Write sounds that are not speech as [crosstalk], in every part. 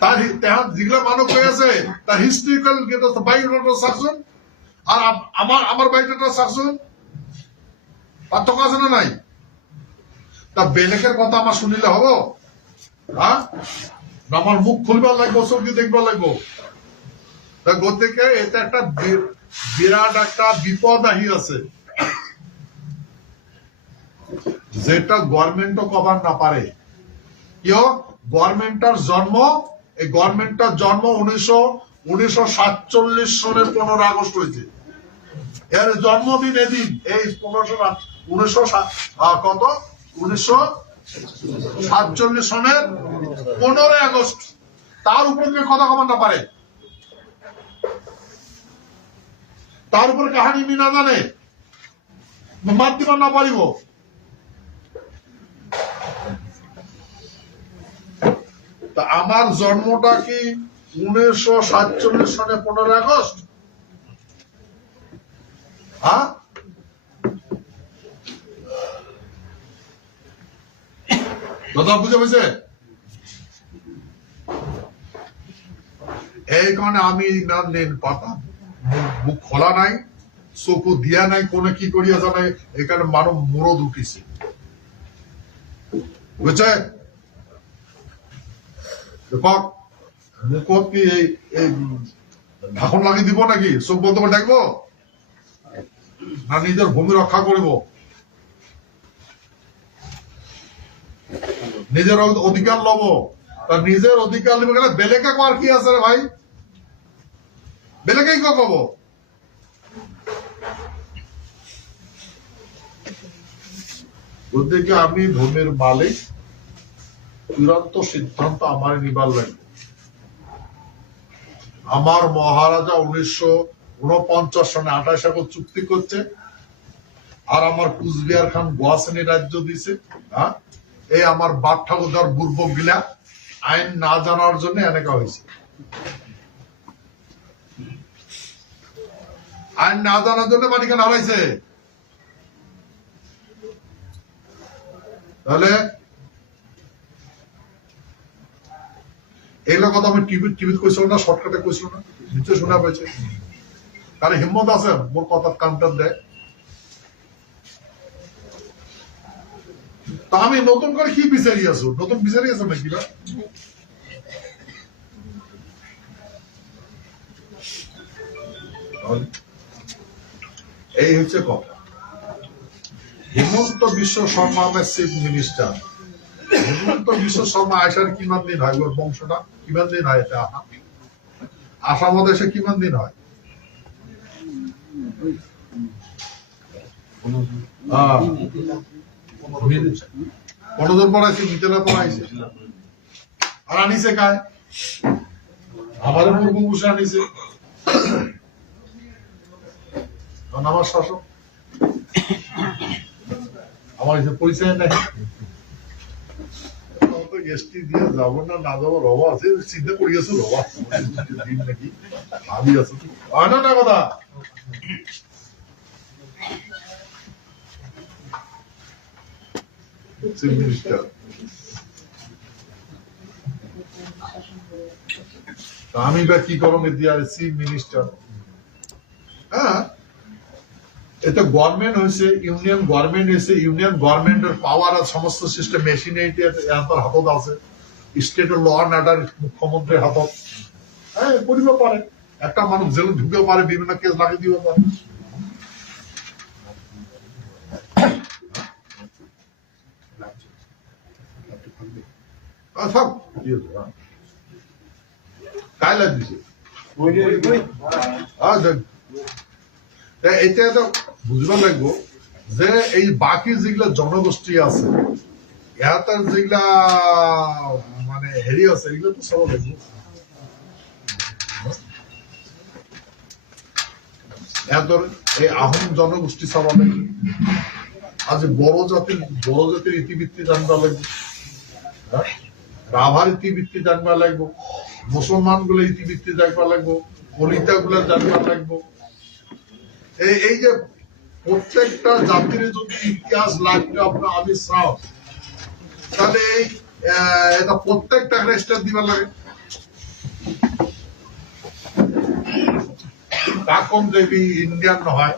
তার তাহার যেগুলা মানব হয়ে আছে তার হিস্ট্রিক্যাল বাইরেটা শাসন আর আমার আমার বাইরেটা শাসন পার্থক্য আছে না নাই? তা বেলেকের কথা আমার শুনিলে হব। হ্যাঁ আমার মুখ খুলবার লাগবো চোখে দেখবার লাগবো। তা গতিকে এটা একটা বিরাট একটা বিপদ আহি আছে। যেটা গভর্নমেন্টও কভার না পারে কিয়? গভর্নমেন্টটার জন্ম এই গভর্নমেন্টটার জন্ম উনিশশো উনিশশো সাতচল্লিশ সনের পনেরো আগস্ট হয়েছে। এর জন্মদিন এদিন, এই পনেরোশো উনিশশো কত? উনিশশো সাতচল্লিশ সনের পনেরোই আগস্ট। তার উপর তুমি কথা কমান না পারে? তার উপর কাহানি মি না জানে? মাত দিবার না পারিব তা আমার জন্মটা কি উনিশশো সাতচল্লিশ সনে পনেরো আগস্ট? হ্যাঁ? দাদা, বুঝে বুঝে এই কারণে আমি না নেন পাতা, মুখ- খোলা নাই চকু দিয়া নাই, কোনে কি করিয়া জানে, এখানে মানব মুরদ উঠিছে। বুঝছে? দেখ মুখত কি এই এই লাগি দিব নাকি? চোখ বন্ধ করে দেখব না নিজের ভূমি রক্ষা করব নিজের অধ- অধিকার লব। তা নিজের অধিকার লিবে গেলে বেলেকে কর কি আছে রে ভাই? বেলেকেই কব? ওদিকে আমি ভূমির মালিক চূড়ান্ত সিদ্ধান্ত আমার নিবার লাগবে আমার মহারাজা উনিশশো উনপঞ্চাশ সনে আঠাশ আগস্ট চুক্তি করছে আর আমার কুচবিহার খান গোয়াশানী রাজ্য দিছে হ্যাঁ? এই আমার বাপ ঠাকুরদার বুর্ব গিলা আইন না জানার জন্য এনেকা হয়েছে আইন না জানার জন্য মালিকানা হারাইছে। তাহলে এইগুলো কথা আমি টিভি টিভিতে কইছিল না, শর্টকাটে কইছিল না, নিশ্চয় শোনা পেয়েছে তাহলে হিম্মত আছে মোর কথা কাউন্টার দেয়। তা আমি নতুন করে কি বিচারি আছো? নতুন বিচারি আছো নাকি না এই হচ্ছে কথা। Himanta Biswa Sarma chief minister. বিশ্ব শর্মা কিমান দিন হয় ওর বংশটা? কিমান দিন হয় এটা আসাম দেশে কিমান দিন হয়? কতজন আর আনিছে কায়? আমাদের পূর্বপুরুষ আনিছে। আমার শাসক। আমার পরিচয় নাই। এসটি দিয়ে না না আছে, চিন্তা করি আছো দিন নাকি আছো না কথা। আমি বা কি করম দিয়া চিফ মিনিস্টার হ্যাঁ? এটা গভর্নমেন্ট হয়েছে ইউনিয়ন গভর্নমেন্ট হয়েছে ইউনিয়ন গভর্নমেন্টের পাওয়ার আর সমস্ত সিস্টেম মেশিনারিটি এর হাতত আছে। স্টেটের ল অ্যান্ড অর্ডার মুখ্যমন্ত্রীর হাতত। হ্যাঁ করিব পারে একটা মানুষ জেলে ঢুকেও পারে বিভিন্ন কেস লাগিয়ে দিব পারে আহ, থাক। কি হয়েছে। কায় লাগ দিছে এটা তো বুঝবা লাগবো যে এই বাকি যেগুলা জনগোষ্ঠী আছে ইহাতার যেগুলা মানে হেৰি আছে এগুলো তো চাব লাগবো। এদের এই আহোম জনগোষ্ঠী চাব লাগবে। আজ বড় জাতির বড় জাতির ইতিবৃত্তি জানবা লাগবে? রাভার ইতিবৃত্তি জানবা লাগবো। মুসলমানগুলো ইতিবৃত্তি জানবা লাগবো। কলিতা গুলা জানবা লাগবো। এই যে প্রত্যেকটা জাতির যদি ইতিহাস লাগবে আপনার আমি তাহলে এই এটা প্রত্যেকটা রেস্টার দিবার লাগে। কাকম দেবী ইন্ডিয়ান নহয়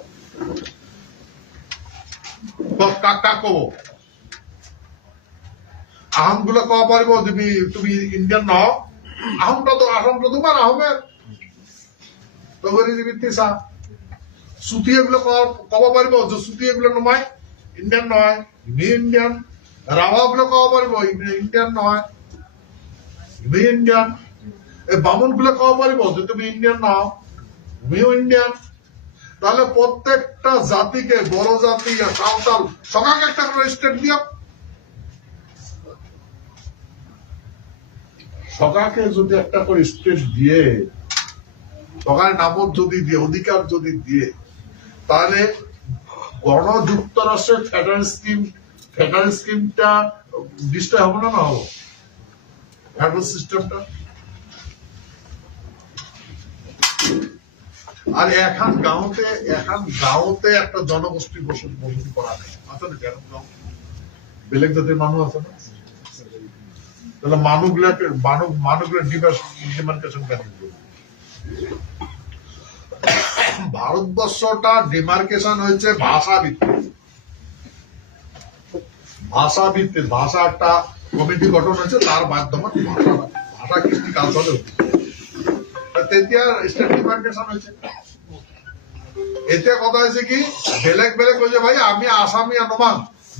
তুমি ইন্ডিয়ান নহ আহমটা তো আহমটা তোমার আহমের তো দিবি তিসা সুতি এগুলো কব পাৰিব যে সুতি এগুলো নমাই ইন্ডিয়ান নহয় ইনি ইন্ডিয়ান রাভা গুলো কব ইনি ইন্ডিয়ান নহয় ইনি ইন্ডিয়ান এই বামুনগুলো কব পাৰিব যে তুমি ইন্ডিয়ান নাও, তুমিও ইন্ডিয়ান তাহলে প্রত্যেকটা জাতিকে, বড় জাতি, সাঁওতাল, সকাকে একটা করে স্টেট দিও। সকাকে যদি একটা করে স্টেট দিয়ে সকালে নামত যদি দিয়ে, অধিকার যদি দিয়ে তাহলে গণ যুক্তরাষ্ট্রের ফেডারেল স্কিম ফেডারেল স্কিমটা ডিস্টার্ব হবে না না হব? ফেডারেল সিস্টেমটা আর এখন গাঁওতে এখন গাঁওতে একটা জনগোষ্ঠী বসত বসতি করা নেই। আছে না কেন? বেলেগ জাতির মানুষ আছে না? তাহলে মানুষগুলাকে মানুষ মানুষগুলো ডিমার্কেশন কেন? ভারতবর্ষটা ডিমার্কেশন হয়েছে ভাষা ভিত্তিক ভাষা ভিত্তিক ভাষা একটা কমিটি গঠন হয়েছে, তার মাধ্যমে ভাষা ভাষা কৃষ্টি কালচারে তেতিয়া স্টেট এতে কথা হয়েছে কি বেলেগ বেলেগ কইছে, ভাই, আমি আসামি আনবাম।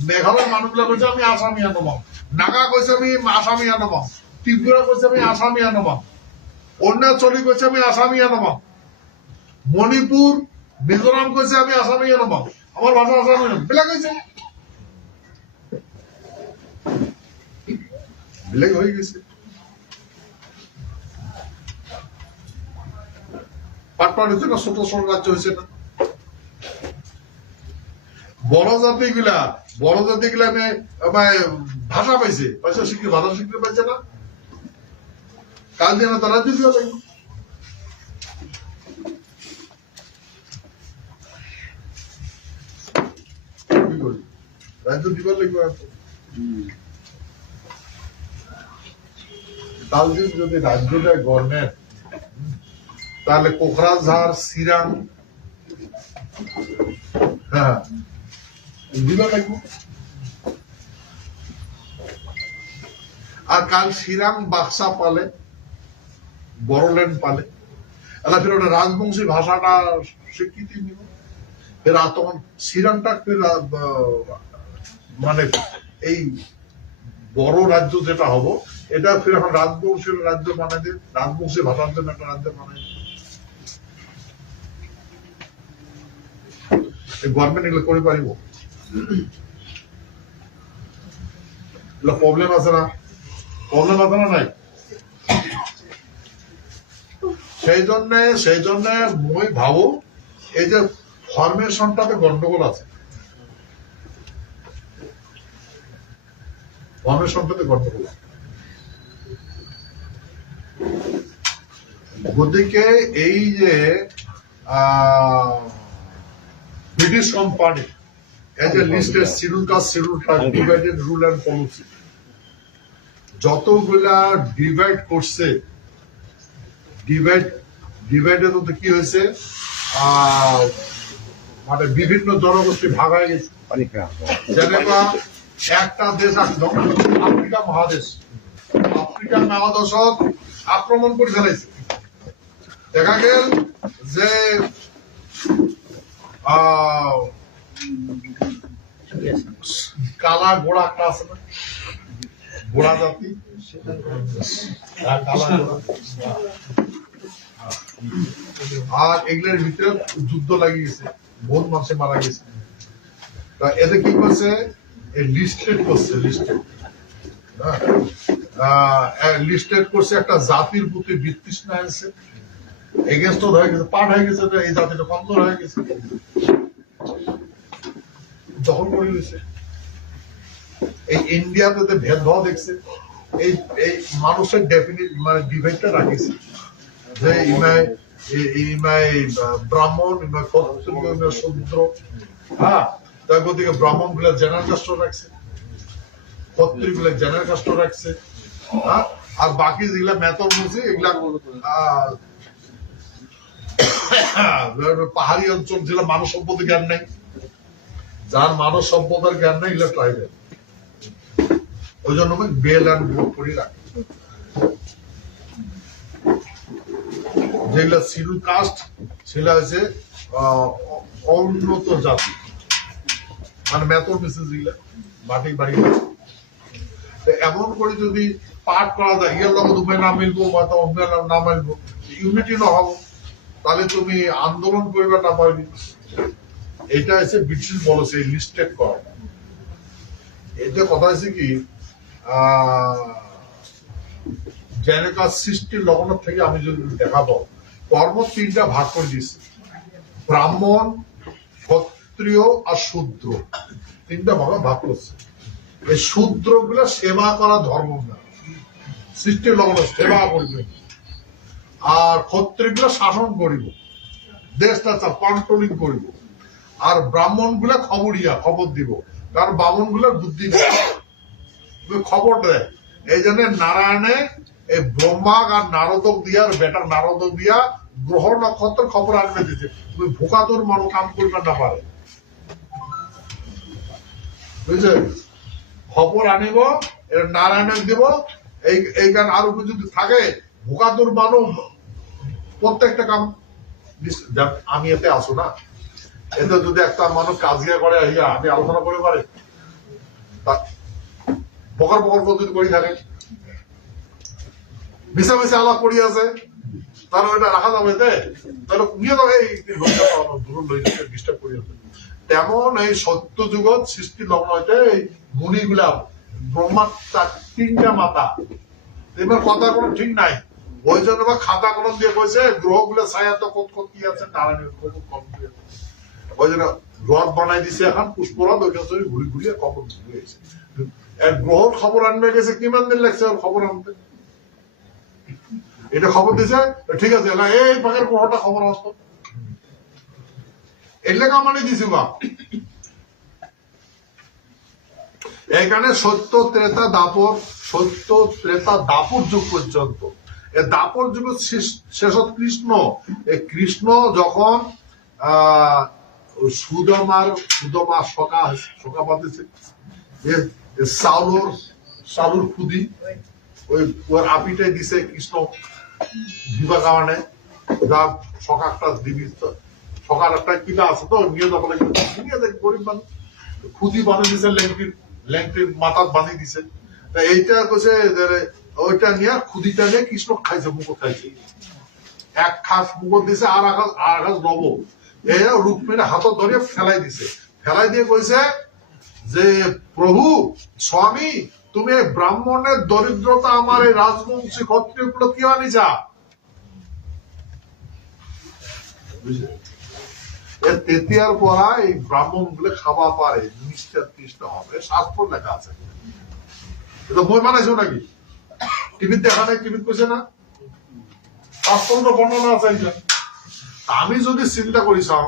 মেঘালয় মানুষগুলা কইছে, আমি আসামি আনবাম। নাগা কইছে, আমি আসামি আনবাম। ত্রিপুরা কইছে, আমি আসামি আনবাম। অরুণাচলী কইছে, আমি আসামি আনবাম। মণিপুর, মিজোরাম কইছে আমি আসামি আনবাম আমার ভাষা আসামি বেলেগ কইছে হয়ে গেছে। পাটপাট হয়েছে না ছোট ছোট রাজ্য হয়েছে না। বড় জাতি গুলা বড় জাতি গুলা আমি ভাষা পাইছে। পাইছে শিখতে ভাষা শিখতে পাইছে না। কাল দিনে তারা দিতে হবে কি করি? রাজ্য দিবার লাগবে আর তো। কাল দিন যদি তাহলে কোকরাঝাড়, সিরাং হ্যাঁ আর কাল সিরাং বাক্সা পালে বড়ল্যান্ড পালে। এলা ফির ওটা রাজবংশী ভাষাটা স্বীকৃতি নিব। ফের তখন সিরাংটা ফির মানে এই বড় রাজ্য যেটা হব, এটা ফির এখন রাজবংশীর রাজ্য বানাই দিয়ে রাজবংশী ভাষার জন্য একটা রাজ্য বানাই আছে না? আছে না নাই? সেই জন্য সেই জন্য মই ভাবো, এই যে ফরমেশনটাতে গন্ডগোল আছে। ফরমেশনটাতে গন্ডগোল আছে গতিকে এই যে British company as a listed schedule caste schedule tribe divided rule and policy যতগুলা ডিভাইড করছে ডিভাইড ডিভাইডে তো কি হয়েছে? আহ, মানে বিভিন্ন জনগোষ্ঠী ভাগ হয়ে গেছে। একটা দেশ যেমন আফ্রিকা মহাদেশ। আফ্রিকা মহাদেশত আক্রমণ করে ফেলাইছে দেখা গেল যে কালা ঘোড়া একটা আছে না? ঘোড়া জাতি। হ্যাঁ। আর এগুলোর ভিতরে যুদ্ধ লাগিয়ে গেছে বহুত মানুষে মারা গেছে। তা এতে কি করছে? করছে লিস্টেড করছে একটা জাতির প্রতি বিতৃষ্ণা আছে এগেনস্ট হয়ে গেছে পার হয়ে গেছে এই জাতিটা কমজোর হয়ে গেছে দখল করে এই ইন্ডিয়াতে ভেদভাব দেখছে এই এই মানুষের ডেফিনিট মানে ডিভাইডটা রাখিছে যে ইমাই ইমাই ব্রাহ্মণ ইমাই ক্ষত্রিয় শূদ্র হ্যাঁ তার গতিকে ব্রাহ্মণগুলা জেনারেল কাস্ট রাখছে ক্ষত্রিয়গুলা জেনারেল কাস্ট রাখছে হ্যাঁ? আর বাকি যেগুলা মেতর মুসি এগুলা [coughs] পাহাড়ি অঞ্চল যেটা মানব সম্পদের জ্ঞান নেই যার মানব সম্পদের জ্ঞান নেই এগুলো ট্রাইবেল ওই জন্য আমি বেল অ্যান্ড ভোট করে রাখি। যেগুলো শিডিউল কাস্ট সেটা হচ্ছে আহ, অ- জাতি। মানে মিসেস বাড়ি এমন করে যদি পাঠ করা যায় মিলবো বা তো অন্য মিলবো ইউনিটি না হব, তাহলে তুমি আন্দোলন করবে না পারবি। এটা হচ্ছে ব্রিটিশ পলিসি লিস্টেড করা। এতে কথা হচ্ছে কি জেনেকা সৃষ্টির লগ্ন থেকে আমি যদি দেখাবো, কর্ম তিনটা ভাগ করে দিয়েছি। ব্রাহ্মণ ক্ষত্রিয় আর শূদ্র। তিনটা ভাগে ভাগ করছে। এই শূদ্রগুলা সেবা করা ধর্ম না। সৃষ্টির লগ্ন, সেবা করবে। আর ক্ষত্রিয়গুলা শাসন করিব। দেশটা কন্ট্রোলিং করিব। আর ব্রাহ্মণগুলা খবরিয়া খবর দিব। কারণ বামনগুলার বুদ্ধি খবর দেয় এই জন্য নারায়ণে এই ব্রহ্মা আর নারদক দিয়া, আর বেটার নারদক দিয়া গ্রহ নক্ষত্র খবর আনবে দিতে। তুমি ভোকাতোর মানুষ কাম করবে না পারে। বুঝছে খবর আনিব এটা নারায়ণের দিব এই এইখানে আরও কিছু যদি থাকে ভোকাতুর মানুষ প্রত্যেকটা কাম আমি এতে আসো না। এতে যদি একটা মানুষ কাজিয়া করে ইয়া আমি আলোচনা করে পারে। তা- বকর বকর পদ্ধতি করে থাকে মিশা মিশা আলাপ করি আছে। তাহলে ওইটা রাখা যাবে তে। তাহলে নিয়ে যাবে এই লোকটা পাওয়ানো, দূর লই ডিস্টার্ব করি আছে তেমন এই সত্য যুগত সৃষ্টি লগ্ন হইতে এই মুনিগুলা ব্রহ্মার তিনটা মাথা এবার কথা কোনো ঠিক নাই। ওই জন্য বা খাতা কলম দিয়ে কইছে, গ্রহগুলো ছায়া তো কত কত কি আছে নারায়ণের কম দিয়ে। ওই জন্য রথ বানাই দিছে এখন, পুষ্পরথ ওইখান থেকে ঘুরি ঘুরিয়ে খবর ঘুরে গেছে। গ্রহর খবর আনবে গেছে, কিমান দিন লাগছে ওর খবর আনতে? এটা খবর দিছে? ঠিক আছে এই পাখের গ্রহটা খবর আসতো। এলে কামানি দিছি বা এখানে সত্য, ত্রেতা, দাপর, সত্য, ত্রেতা, দাপর যুগ পর্যন্ত। দাপর যুগ শেষ কৃষ্ণ। এ কৃষ্ণ যখন সুদমার, সুদমা সকা সকা পাতেছে এ সালুর খুদি, ওই ওর আপিটাই দিছে কৃষ্ণ দিবা কারণে। যা সকাকটা দিবি তো সকার একটা কিটা আছে তো, নিয়ে যাব লাগে দেখ গরিব মানুষ। খুদি বানিয়ে দিছে ল্যাংটির ল্যাংটির মাথাত বাঁধি দিছে। তা এইটা কইছে যে ওইটা নিয়ে খুদিটা নিয়ে কৃষ্ণ খাইছে মুখ খাইছে। এক খাস মুখ দিছে, আর আকাশ আর আকাশ নব এই রুক্মিণী হাতত ধরে ফেলাই দিছে। ফেলাই দিয়ে কইছে যে, প্রভু, স্বামী, তুমি ব্রাহ্মণের দরিদ্রতা আমার এই রাজবংশী ক্ষত্রিয় কি আনিছা? বুঝলে? তেতিয়ার পরা এই ব্রাহ্মণগুলো খাওয়া পারে নিষ্ঠা তিষ্ঠা হবে, শাস্ত্র লেখা আছে। এটা বই বানাইছো নাকি? টিভিতে দেখা নাই টিভিতে কইছে না? শাস্ত্র বর্ণনা আছে আমি যদি চিন্তা করি চাও,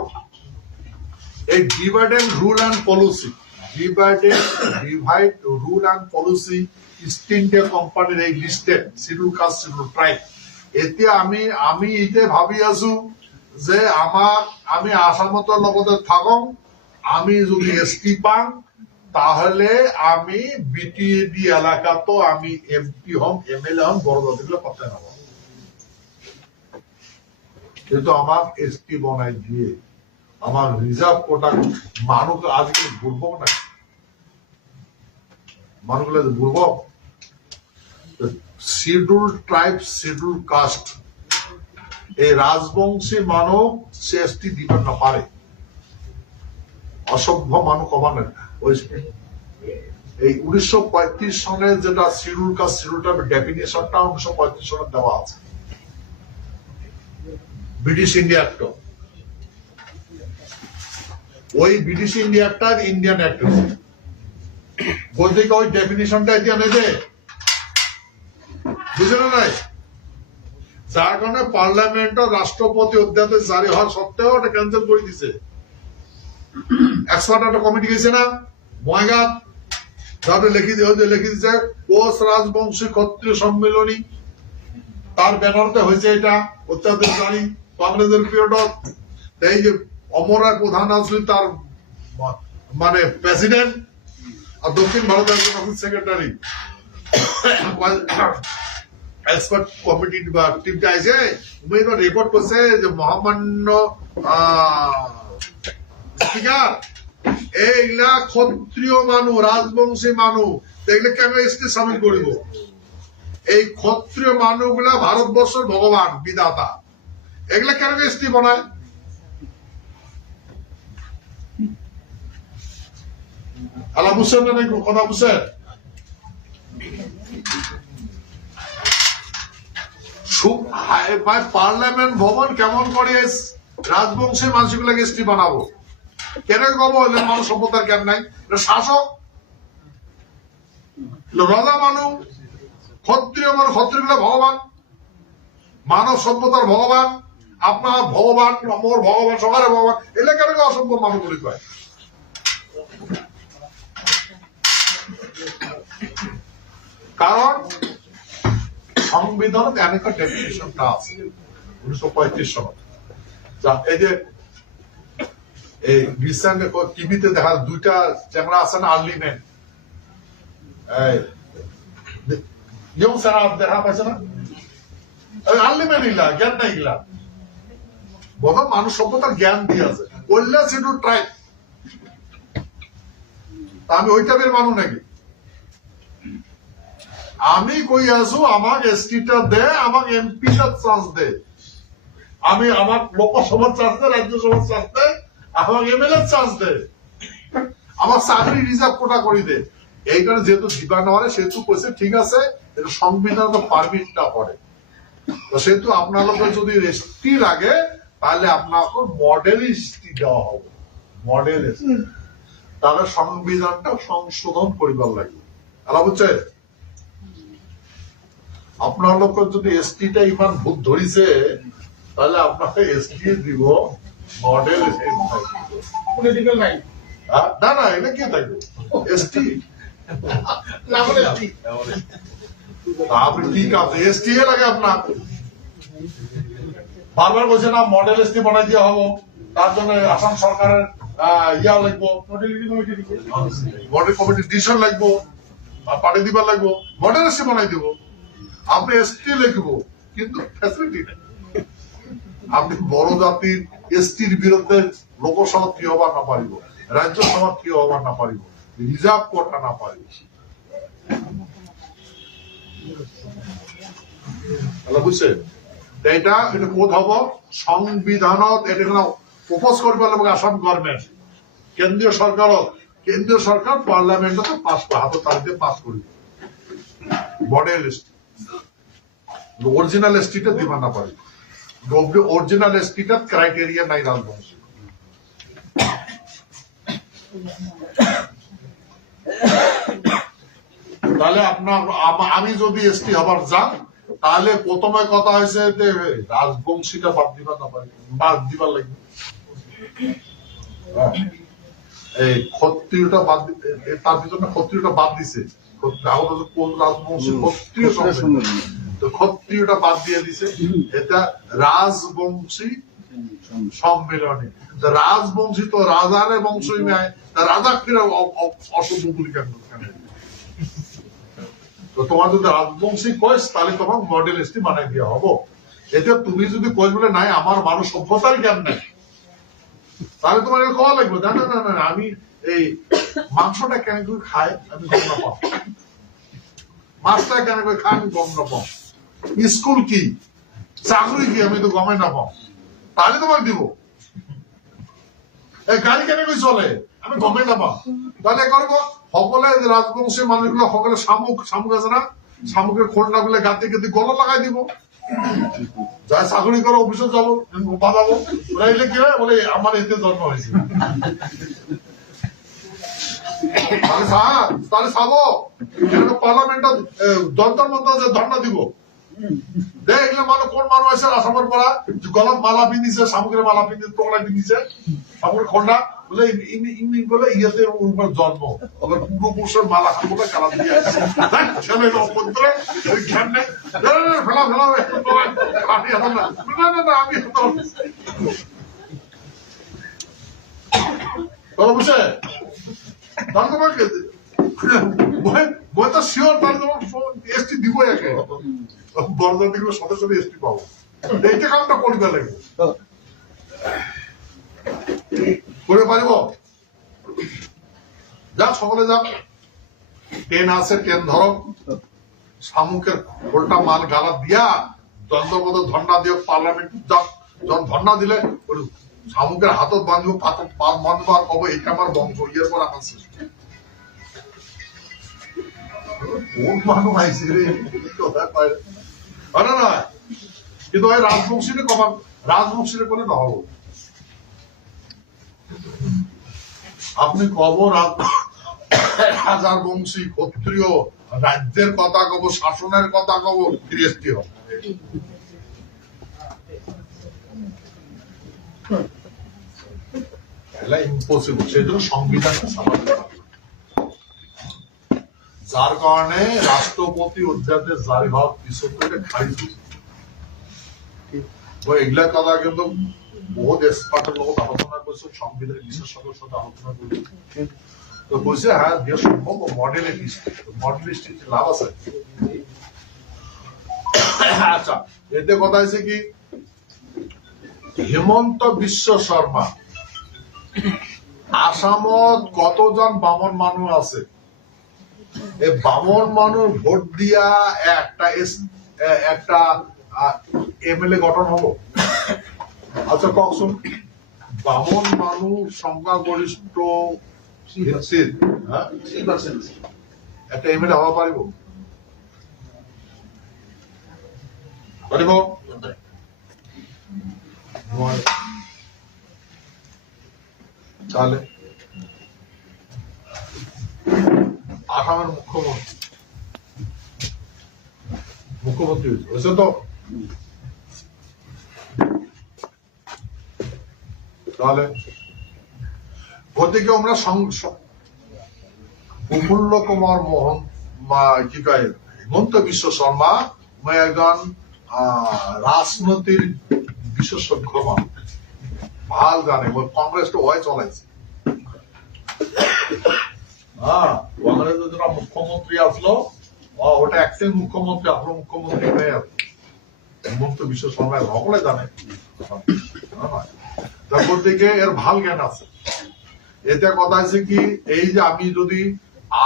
এই divide and rule and policy divide and divide rule and policy east India কোম্পানির এই listed schedule caste schedule tribe এতিয়া আমি আমি ইতে ভাবি আছো যে আমার, আমি আসামতৰ লগতে থাকম আমি যদি এসটি পাম তাহলে আমি বিটিএডি এলাকাতো আমি এমপি হম, এমএলএ হম, বড় দাদিগুলো করতে নেব। কিন্তু আমার এসটি বনাই দিয়ে, আমার রিজার্ভ কোটা মানুষ আজকে ঘুরবো না। মানুষগুলো ঘুরবো শিডিউল ট্রাইব, শিডিউল কাস্ট এই রাজবংশী মানব এসটি দিতে না পারে। অসভ্য মানব কমানের ওই এই উনিশশো পঁয়ত্রিশ সনে যেটা শিডিউল কাস্ট শিডিউলটার ডেফিনেশনটা উনিশশো পঁয়ত্রিশ সনে দেওয়া আছে। ব্রিটিশ ইন্ডিয়া অ্যাক্ট ওই ব্রিটিশ ইন্ডিয়া অ্যাক্ট আর ইন্ডিয়ান অ্যাক্ট বলতে ওই ডেফিনেশনটা এতিয়া নেবে? বুঝে না নাই? যার কারণে পার্লামেন্টর রাষ্ট্রপতি অধ্যাদেশ জারি হওয়ার সত্ত্বেও ওটা ক্যান্সেল করে দিছে। এক্সপার্ট একটা কমিটি গেছে না? ময়গাত তারপরে লিখি দিয়ে লিখি দিচ্ছে কোষ রাজবংশী ক্ষত্রিয় সম্মেলনী। তার ব্যানারতে হয়েছে এটা, অত্যাদেশ জারি কংগ্রেসের পিরিয়ডত এই যে অমরায় প্রধান আসলে তার মানে প্রেসিডেন্ট আর দক্ষিণ ভারতের সেক্রেটারি এক্সপার্ট কমিটি বা টিমটা আছে তো রিপোর্ট করছে যে মহামান্য স্পিকার এইগুলা ক্ষত্রিয় মানুষ রাজবংশী মানুষ এগুলা কেন এসটি সামিল করিব? এই ক্ষত্রিয় মানুষগুলা ভারতবর্ষের ভগবান, বিধাতা। এগুলা কেন এসটি বানায়? আলা বুঝছেন না কথা বুঝছেন পার্লামেন্ট ভবন কেমন করে এস- রাজবংশী মানুষগুলাকে এসটি বানাবো? কেন কব মানুষ সভ্যতার জ্ঞান নাই? শাসক? রাজা মানুষ ক্ষত্রিয় মানুষ ক্ষত্রিয়গুলা ভগবান। মানব সভ্যতার ভগবান। আপনার ভগবান মোর ভগবান সকালে ভগবান। এলে কেন অসভ্য মানুষ বলি কয়? কারণ সংবিধান অনেক ডেফিনেশনটা আছে, উনিশশো পঁয়ত্রিশ সালে যা এই যে এই টিভিতে দেখা দুইটা আছে না, আর্লি মেন ইয়ং সেনা দেখা পাইছে না? আর্লি মেন ইলা, জ্ঞান নাই ইলা। মানুষ সভ্যতার জ্ঞান দিয়ে আছে। ওইলা সিটু ট্রাই। আমি ওই টাইপের মানুষ নাকি? আমি কই আছো আমাক এসটিটা দে আমাক এমপিটা চান্স দে। আমি আমার লোকসভার চান্স দে রাজ্যসভার চান্স দে আমাক এমএলএ চান্স দে। আমার চাকরি রিজার্ভ কোটা করি দে। এই কারণে যেহেতু দিবা নয় সেহেতু কইছে ঠিক আছে এটা সংবিধান তো পারমিট না করে তো সেহেতু আপনাদের যদি এসটি লাগে তাহলে আপনাকে মডেল এসটি দেওয়া হবে। মডেল এসটি তাহলে সংবিধানটা সংশোধন করিবার লাগবে। আলা বুঝছে আপনার লোক যদি এসটিটা ইমান ভূত ধরিছে তাহলে আপনাকে এসটি দিব মডেল পলিটিক্যাল নাই? না না এটা কি থাকবে? কি ঠিক আছে লাগে আপনার বারবার বলছে না মডেল এসটি বানাই দেওয়া হব। তার জন্য আসাম সরকারের ইয়া লাগবো। মডেল কমিটি ডিসিশন লাগবো। পাঠিয়ে দিবার লাগবো। মডেল এসটি বানাই দিব। আপনি এসটি লিখব, কিন্তু ফ্যাসিলিটি নেই। আপনি বড় জাতির এসটির বিরুদ্ধে লোকসভা কি হবার না পারিব, রাজ্যসভা কি হবার না পারিব, রিজার্ভ কোটা না পারিব। এটা সংবিধানত এটা করবে গভর্নমেন্ট কেন্দ্রীয় কেন্দ্রীয় সরকার পার্লামেন্টে পাস হাতে তারিখে পাস করবে। লিস্ট। অরিজিনাল এসটিটা দিবা না পারে। অরিজিনাল এসটিটা ক্রাইটেরিয়া নাই রাজবংশ তাহলে আপনার আমি যদি এসটি হবার যান তাহলে প্রথমে কথা হয়েছে যে রাজবংশীটা বাদ দিবা না পারে। বাদ দিবার লাগবে। হ্যাঁ। এই ক্ষত্রিয়টা বাদ তার ভিতরে ক্ষত্রিয়টা বাদ দিছে। আমাদের কোন রাজবংশী ক্ষত্রিয়। তো ক্ষত্রিয়টা বাদ দিয়ে দিছে। এটা রাজবংশী সম্মেলনে। রাজবংশী তো রাজারে বংশই নেয় তা রাজা ফিরে অসভ্য বলি কেন? তো তোমার যদি রাজবংশী কয়েস তাহলে তোমার মডেল এসটি বানাই দেওয়া হব। এতে তুমি যদি কয়েস বলে নাই আমার মানুষ সভ্যতার জ্ঞান নাই। তাহলে তোমার এটা কওয়া লাগবে। না না না আমি এই মাংসটা কেন করে খাই আমি গম না পাও। মাছটা কেন করে খাই আমি গম না পাও। স্কুল কি? চাকরি কি? আমি তো গমে না পাও তাহলে তোমাকে দিব। গাড়ি কেন চলে? আমি গমে না পাও তাহলে করব সকলে যে রাজবংশী মানুষগুলো সকলে শামুক শামুক আছে না? শামুকের খন্ডা গুলো গাতে গাতে গলা লাগাই দিব। যাই চাকরি করো অফিসে যাব বাজাবো এলে কি হয় বলে আমার এতে জন্ম হয়েছে তাহলে সা- তাহলে চাবো। পার্লামেন্টত যন্তর মন্ত্র যে ধর্ণা দিব। দে, এগুলো মানে কোন মানুষ আছে? আসামের পরা গলাত মালা পিন্ধিছে, শামুকের মালা পিন্ধিছে টোকলা পিন্ধিছে। শামুকের খন্ডা, বলে, ইনি বলে, ইয়েতে উর্বর জন্ম। ওদের পূর্বপুরুষের মালা খাব কালা দিয়ে ছেলে অভ্যন্তরে ওই জ্ঞান ফেলা ফেলা আমি এখন না। না না আমি এখন কথা বুঝছে তার বই তো শিওর এসটি দিব একে। সদস্য এসটি পাবো। এইটা কামটা করবে লাগবে। করে পারিব যা সকলে আছে ট্রেন ধরো শামুকের উল্টা মাল গালা দিয়া দ্বন্দ্বপদ ধর্ণা দিয়ে পার্লামেন্ট যখন ধর্ণা দিলে শামুকের হাতত বাঁধব পাতত পাত বাঁধব আর কব এটা আমার বংশ, ইয়ের পর আমার রে? না। না কিন্তু ওই রাজবংশীরে কমান, রাজবংশীরে আপনি কব রাজার বংশী ক্ষত্রিয়, রাজ্যের কথা কব, শাসনের কথা কব হবে ইম্পসিবল সেই জন্য সংবিধানটা সামান্য। যার কারণে রাষ্ট্রপতি অধ্যাদেশ জারি থেকে খারিজ হয়েছে এগুলা কথা কিন্তু বহুত এক্সপার্টের লোক আলোচনা করছে, সংবিধানের বিশেষজ্ঞের সাথে আলোচনা করছে। তো বলছে হ্যাঁ যে সম্ভব মডেল মডেলিস্ট লাভ আছে। আচ্ছা এতে কথা হয়েছে কি, হেমন্ত বিশ্ব শর্মা, আসামত কতজন বামন মানুষ আছে? বামন মানুষ ভোট দিয়া একটা একটা এমএলএ গঠন আচ্ছা ককসুন বামন মানুষ সংখ্যাগরিষ্ঠ হ্যাঁ? একটা এমএলএ হওয়া পারিব? তাহলে আসামের মুখ্যমন্ত্রী। মুখ্যমন্ত্রী হয়েছে। তো? তাহলে, ওদিকে আমরা প্রফুল্ল কুমার মোহন কি কয়? হিমন্ত বিশ্ব শর্মা একজন রাজনীতির বিশেষজ্ঞ মানুষ ভালো জানে মই কংগ্রেসটা ওয়াই চলাইছে। হ্যাঁ মুখ্যমন্ত্রী আসলো ওটা মুখ্যমন্ত্রী মুখ্যমন্ত্রী হয়ে আসলো। হেমন্ত বিশ্ব সকলে জানে। তারপর থেকে এর ভালো জ্ঞান আছে। কথা কি, এই যে আমি যদি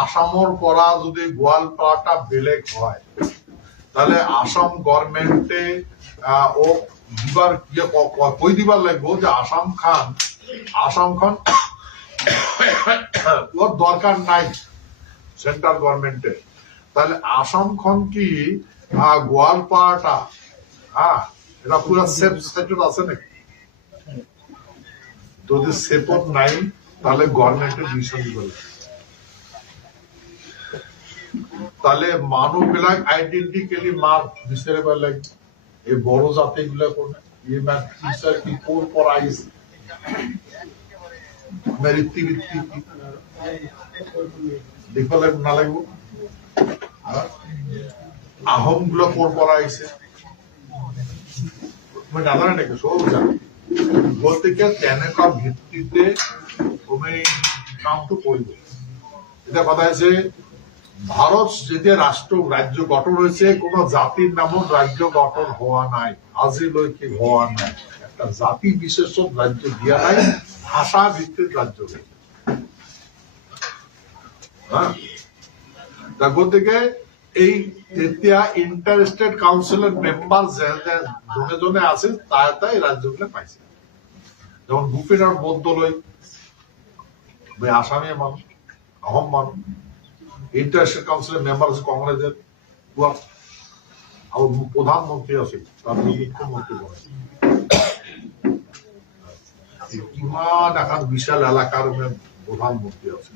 আসামর পড়া যদি গোয়ালপাড়াটা বেলেগ হয়, তাহলে আসাম গভর্নমেন্টে ও দিবার ইয়ে কই দিবার লাগবো? যে আসাম খান আসাম খান ওর দরকার নাই সেন্ট্রাল গভর্নমেন্টে। তাহলে আসাম খন কি? গোয়ালপাড়াটা হ্যাঁ এটা পুরো সেফ স্ট্যাচুট আছে নাকি? যদি সেপট নাই, তাহলে গভর্নমেন্টে ডিসিশন করে তাহলে মানুষবিলাক আইডেন্টিক্যালি মার বিচারে লাগে এই বড় জাতিগুলা কোনে এই ম্যাথ কি, কোর পর আইছে? আহমগুলো কোর জানা নাকি? সব বলতে ভিত্তিতে তুমি কামটো করবে এটা কথা হয়েছে ভারত যেতে রাষ্ট্র, রাজ্য গঠন হয়েছে, কোন জাতির নামও রাজ্য গঠন হওয়া নাই। আজিলৈকে হওয়া নাই। একটা জাতি বিশেষত ৰাজ্য দিয়া নাই, ভাষা ভিত্তিত ৰাজ্য দিছে। গতিকে এই এতিয়া ইণ্টাৰ ষ্টেট কাউন্সিলৰ মেম্বাৰ যে যে জনে জনে আছিল তাই তাই ৰাজ্যবিলাক পাইছে। যেমন ভূপেন আর বৌদ্ধলয় ভাই আসামে মানুষ আহম মানুষ ইন্টারন্যাশনাল কাউন্সিলের মেম্বার আছে কংগ্রেসের প্রধানমন্ত্রী আছে তারপরে মুখ্যমন্ত্রী বলে এই এখন বিশাল এলাকার প্রধানমন্ত্রী আছে।